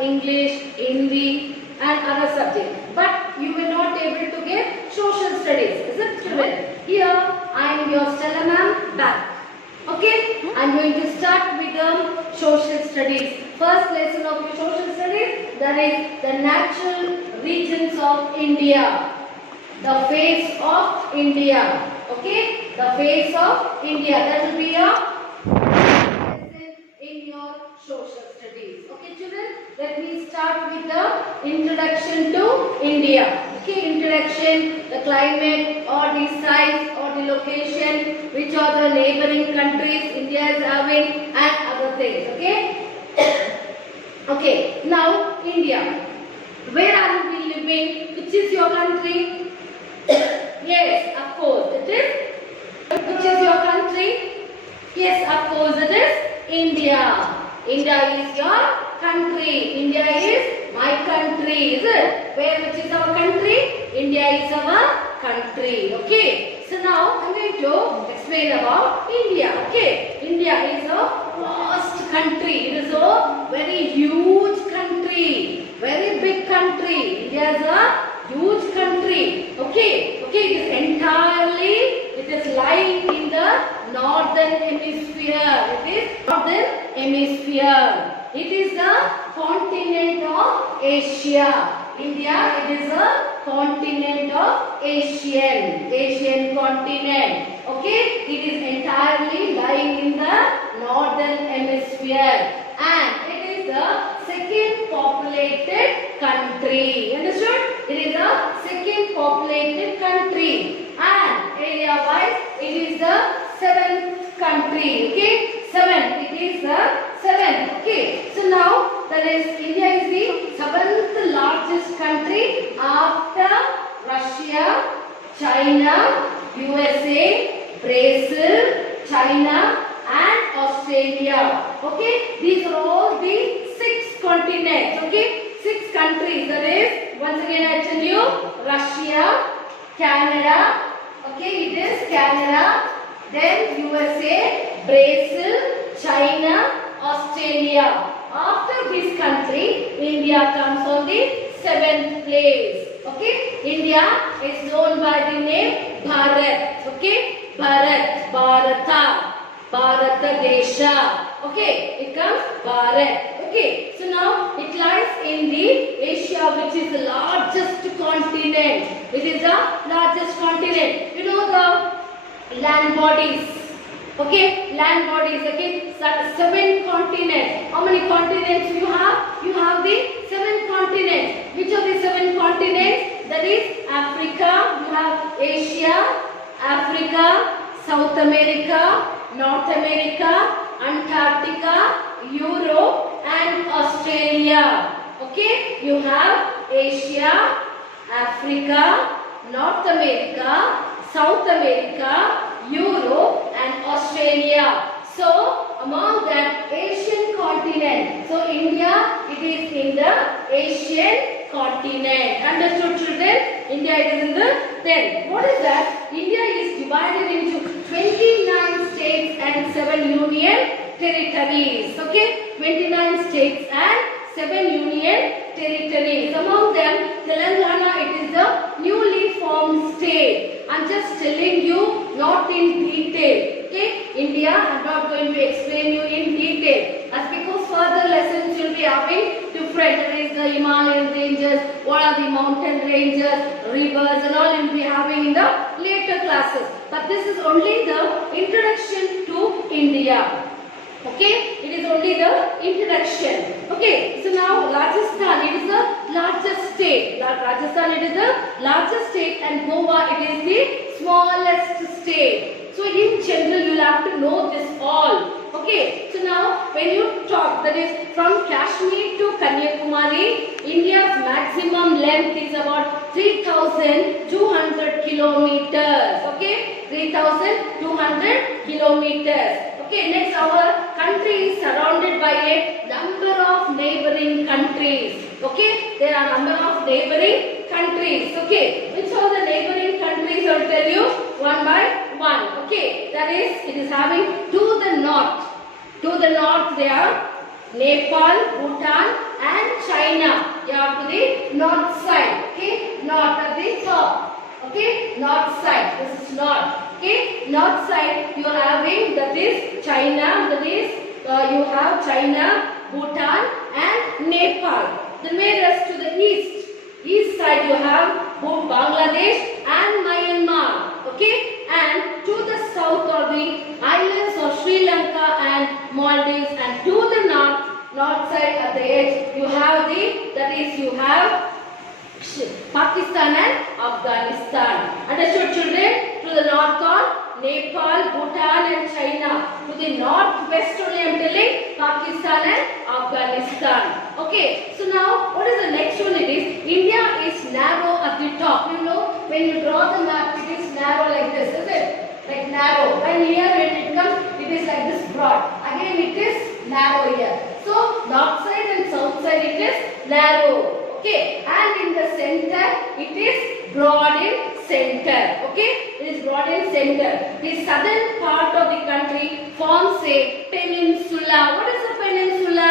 English, Hindi and other subjects. But you will not able to get social studies. Is it children? Here I am your Stella ma'am back. Okay, I am going to start with the social studies. First lesson of your social studies, that is the natural regions of India. The face of India. Okay, the face of India. That will be your lesson in your social studies. Okay, children, let me start with the introduction to India. Okay, introduction, the climate or the size or the location, which are the neighboring countries India is having and other things. Okay. Okay, now India. Where are you living? Which is your country? Yes, of course it is. Which is your country? Yes, of course it is India. India is your country. India is my country. Is it? Where which is our country? India is our country. Okay. So now I am going to explain about India. Okay. India is a vast country. It is a very huge country. Very big country. India is a huge country. Okay. Okay. It is lying in the northern hemisphere. It is northern hemisphere. It is the continent of Asia. India, it is a continent of Asian continent. Okay, it is entirely lying in the northern hemisphere, and it is the second populated country. Understood? It is the second populated country, and area-wise, it is the seventh country. Okay, seven. It is the seventh. Okay, so now that is India is the seventh largest country after Russia, China, USA, Brazil, China and Australia. Okay, these are all the 6 continents. Okay, 6 countries. That is, once again I tell you, Russia, Canada. Okay, it is Canada, then USA, Brazil, China, Australia. After this country, India comes on the 7th place. Okay, India is known by the name Bharat. Okay, Bharata, Desha. Okay, it comes Bharat. Okay, so now it lies in the Asia, which is the largest continent. It is the largest continent. You know the land bodies. Okay, land bodies. Okay, 7 continents. How many continents you have? You have the 7 continents. Which of the 7 continents? That is Africa. You have Asia, Africa, South America, North America, Antarctica, Europe and Australia. Okay, you have Asia, Africa, North America, South America, Europe and Australia. So among that Asian continent. So India, it is in the Asian continent. Understood, children? India is in the, then what is that? India is divided into 29 states and 7 union territories. Okay, 29 states and 7 union territories. Among them, Telangana, it is the newly formed state. I am just telling you, not in detail. Okay, India, I am not going to explain you in detail. As because further lessons you will be having different. There is the Himalayan ranges, what are the mountain ranges, rivers and all you will be having in the later classes. But this is only the introduction to India. Okay, it is only the introduction. Okay, so now Rajasthan, it is the largest state. Rajasthan, it is the largest state, and Goa, it is the smallest state. So in general, you will have to know this all. Okay, so now when you talk, that is from Kashmir to Kanyakumari, India's maximum length is about 3,200 kilometers. Okay, 3,200 kilometers. Okay, next our country is surrounded by a number of neighboring countries. Okay, there are number of neighboring countries. Okay, which are the neighboring countries? I will tell you one by one. Okay, that is, it is having to the north. To the north they are Nepal, Bhutan and China. north side. Okay, north at the top. Okay, north side. This is north. Okay, north side you are having, that is China. That is you have China, Bhutan, and Nepal. Then whereas to the east side you have both Bangladesh and Myanmar. Okay, and to the south are the islands of Sri Lanka and Maldives, and to the north side at the edge you have you have Pakistan and Afghanistan. Understood, children? To the north are Nepal, Bhutan and China. To the northwest only I am telling Pakistan and Afghanistan. Okay, so now what is the next one? It is India is narrow at the top. You know, when you draw the map, it is narrow like this, is it? Like narrow. When it comes, it is like this broad. Again, it is narrow here. So north side and south side it is narrow. Okay, and in the center it is broad in center. Okay, it is broad in center. The southern part of the country forms a peninsula. What is a peninsula?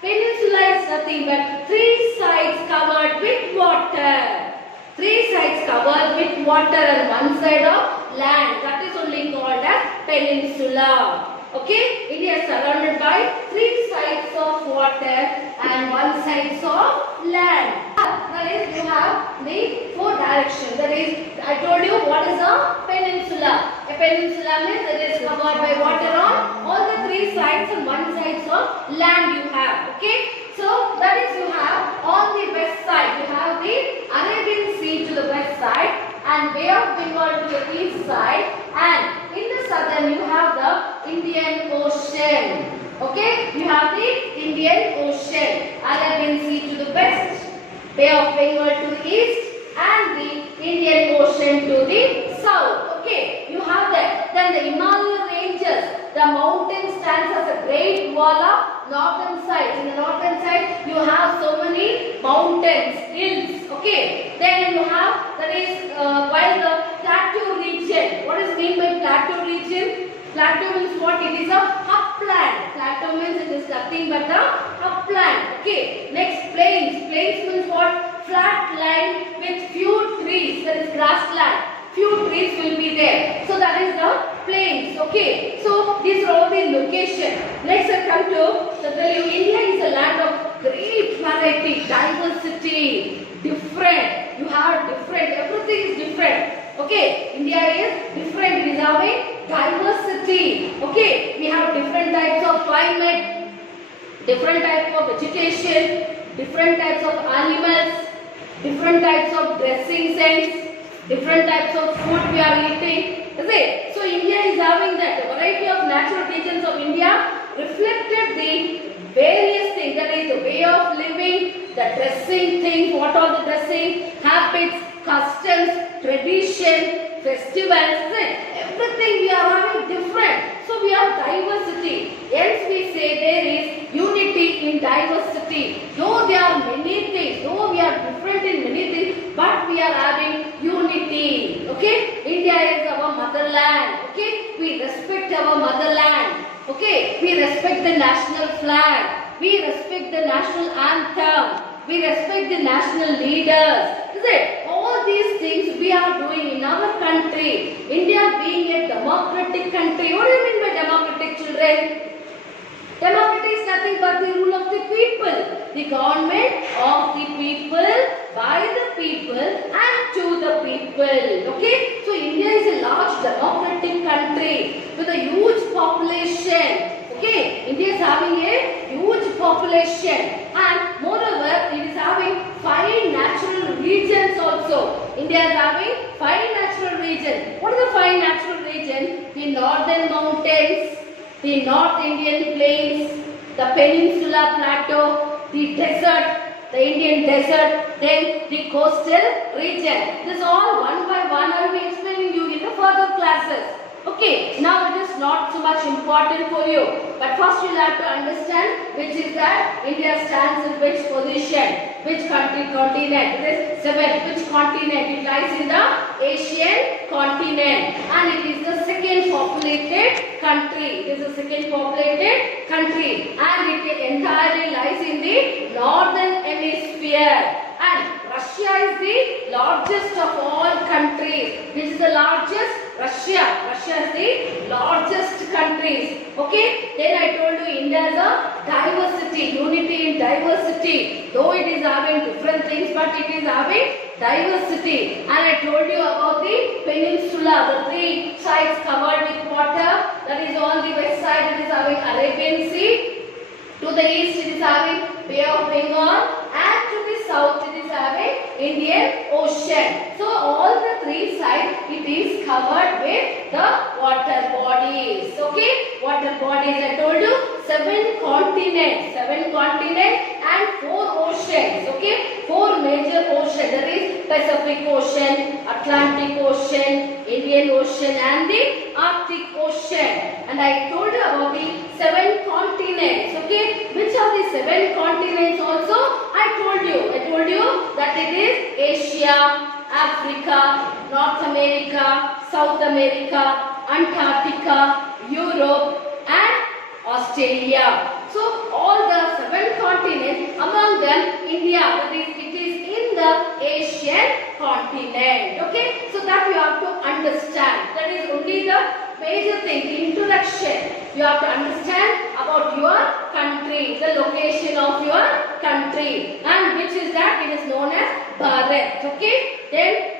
Peninsula is nothing but three sides covered with water. Three sides covered with water and one side of land. That is only called as peninsula. Okay, India is surrounded by three sides of water and one side of land. That is, you have the four directions. That is, I told you what is a peninsula. A peninsula means it is covered by water on all the three sides and one side of land you have. Okay, so that is, you have on the west side you have the Arabian Sea to the west side and Bay of Bengal to the east side, and in the southern you have the Indian Ocean. Okay, you have the Indian Ocean, Arabian Sea to the west, Bay of Bengal to the east, and the Indian Ocean to the south. Okay, you have that. Then the Himalayan ranges, the mountain stands as a great wall of northern side. In the northern side, you have so many mountains, hills. Okay, then you have, that is while the plateau region. What is meant by plateau region? Plateau means what? It is a upland. Plateau means it is nothing but a upland. Okay, next plains. Plains means what? Flat land with few trees. That is grassland. Few trees will be there. So that is the plains. Okay, so these are all the location. Next I come to tell you, India is a land of great variety, diversity, different. You have different, everything is different. Okay, India is different. We have a diversity. Okay, we have different types of climate, different types of vegetation, different types of animals, different types of dressing sense, different types of food we are eating. Is it? So India is having that. The variety of natural regions of India reflected the various things. That is the way of living, the dressing things, what are the dressing, habits, customs, tradition, festivals, everything we are having different. So we have diversity. Hence we say there is unity in diversity. Though there are many things, though we are different in many things, but we are having unity. Okay, India is our motherland. Okay, we respect our motherland. Okay, we respect the national flag. We respect the national anthem. We respect the national leaders. Is it? All these things we are doing in our country. India being a democratic country. What do you mean by democratic, children? Democracy is nothing but the rule of the people. The government of the people, by the people and to the people. Okay? So India is a large democratic country with a huge population. Okay, India is having a huge population and moreover it is having 5 natural regions also. India is having 5 natural regions. What are the 5 natural regions? The northern mountains, the North Indian plains, the Peninsula Plateau, the desert, the Indian desert, then the coastal region. This all one by one I will be explaining you in the further classes. Okay, now it is not so much important for you, but first you will have to understand which is that India stands in which position, which continent. It is 7. Which continent? It lies in the Asian continent and it is the second populated country. It is the second populated country and it entirely lies in the northern hemisphere. And largest of all countries. Which is the largest? Russia. Russia is the largest countries. Okay. Then I told you India is a diversity, unity in diversity. Though it is having different things, but it is having diversity. And I told you about the peninsula, the three sides covered with water. That is on the west side, it is having Arabian Sea. To the east, it is having Bay of Bengal, and to the south, it is having Indian Ocean. So all the three sides, it is covered with the water bodies. Okay, water bodies. I told you 7 continents and 4 oceans. Okay, 4 major oceans. There is Pacific Ocean, Atlantic Ocean, Indian Ocean, and the Arctic Ocean. And I told you about the 7 continents. Okay, which are the 7 continents also? I told you that it is Asia, Africa, North America, South America, Antarctica, Europe, and Australia. So all the 7 continents, among them India, that is, it is in the Asian continent. Okay, so that you have to understand. That is only the major thing, the introduction. You have to understand about your country, the location of your country, and which is that it is known as Bharat. Okay, then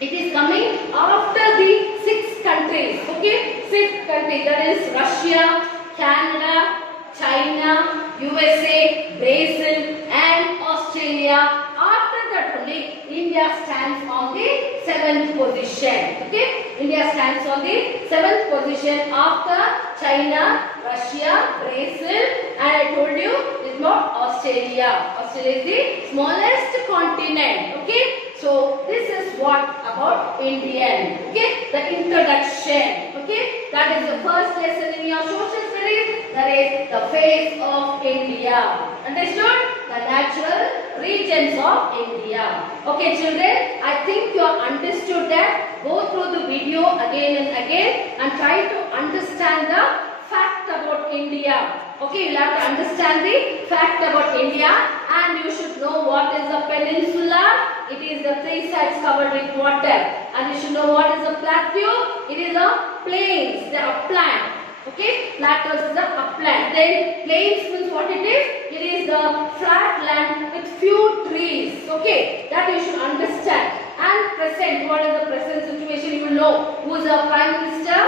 it is coming after the 6 countries. Okay, 6 countries, that is Russia, Canada, China, USA, Brazil, and Australia. After that only India stands on the 7th position. Okay, India stands on the 7th position after China, Russia, Brazil, and I told you it is not Australia. Australia is the smallest continent. Okay, so this is what about Indian. Okay, the introduction. Okay, that is the first lesson in your social studies. That is the face of India. Understood? The natural regions of India. Okay, children, I think you have understood that. Go through the video again and again and try to understand the fact about India. Okay, you have to understand the fact about India, and you should know what is the peninsula. It is the 3 sides covered with water. And you should know what is the plateau. It is a plains, the upland. Okay, plateaus is the upland. Then plains means what it is? It is the flat land with few trees. Okay, that you should understand. And present, what is the present situation? You will know who is our Prime Minister.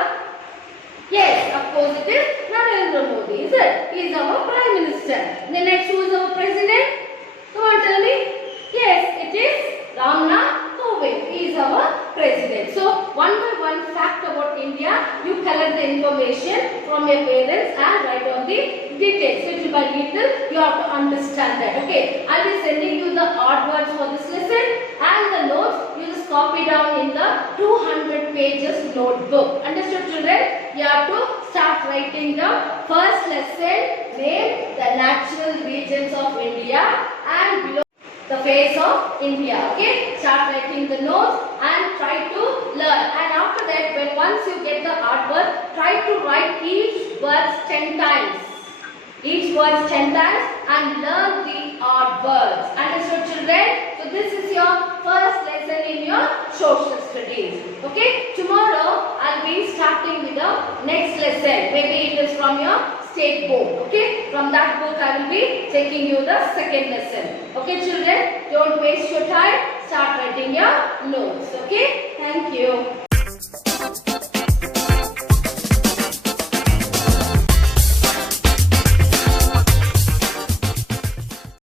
Yes, of course it is Narendra Modi, is it? He is our Prime Minister. The next, who is our President? Come on, tell me. Yes, it is Ramnath Kovind. He is our President. So, one by one fact about India, you collect the information from your parents and write on the details. Little by little, you have to understand that. Okay, I will be sending you the odd words for this lesson and the notes. You just copy down in the 200 pages notebook. Understood, children? You have to start writing the first lesson, name the natural regions of India, and below the face of India. Okay, start writing the notes and try to learn. And after that, when once you get the artwork, try to write each word 10 times. Each word 10 times and learn the odd words. Understood, children? So this is your first lesson in your social studies. Okay, tomorrow I'll be starting with the next lesson. Maybe it is from your state book. Okay, from that book I will be taking you the second lesson. Okay, children, don't waste your time. Start writing your notes. Okay, thank you.